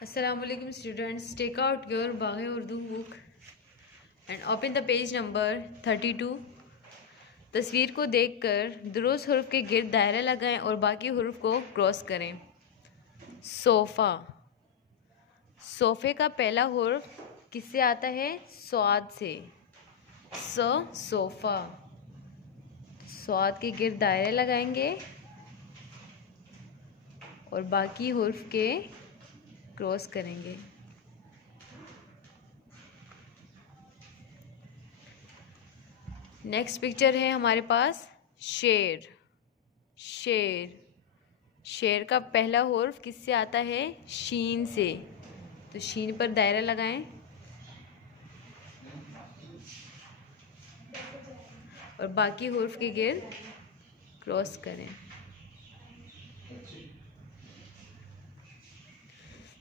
Assalamualaikum students, take out your Baghe Urdu book and open the page number 32। तस्वीर को देखकर दुरुस्त हुर्फ के गिर्द दायरा लगाएं और बाकी हुर्फ को क्रॉस करें। सोफ़ा, सोफ़े का पहला हुर्फ किससे आता है? स्वाद से। सोफ़ा, स्वाद के गिर्द दायरे लगाएंगे और बाकी हुर्फ के क्रॉस करेंगे। नेक्स्ट पिक्चर है हमारे पास शेर। शेर, शेर का पहला हुर्फ किससे आता है? शीन से। तो शीन पर दायरा लगाएं और बाकी हुर्फ के गिर्द क्रॉस करें।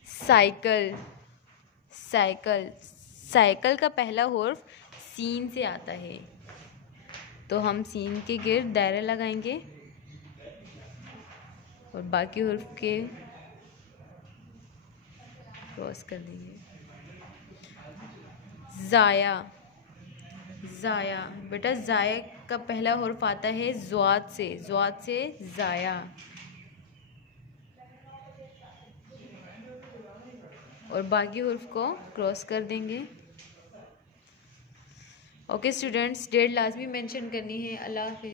साइकिल, साइकिल, साइकिल का पहला हुर्फ सीन से आता है, तो हम सीन के गिर्द दायरा लगाएंगे और बाकी हुर्फ के क्रॉस कर देंगे। ज़ाया, ज़ाया, बेटा ज़ाया का पहला हुर्फ आता है ज़्वाद से। ज़्वाद से ज़ाया और बाकी हुर्फ को क्रॉस कर देंगे। ओके स्टूडेंट्स, डेट लाजमी मेंशन करनी है। अल्लाह हाफ़िज़।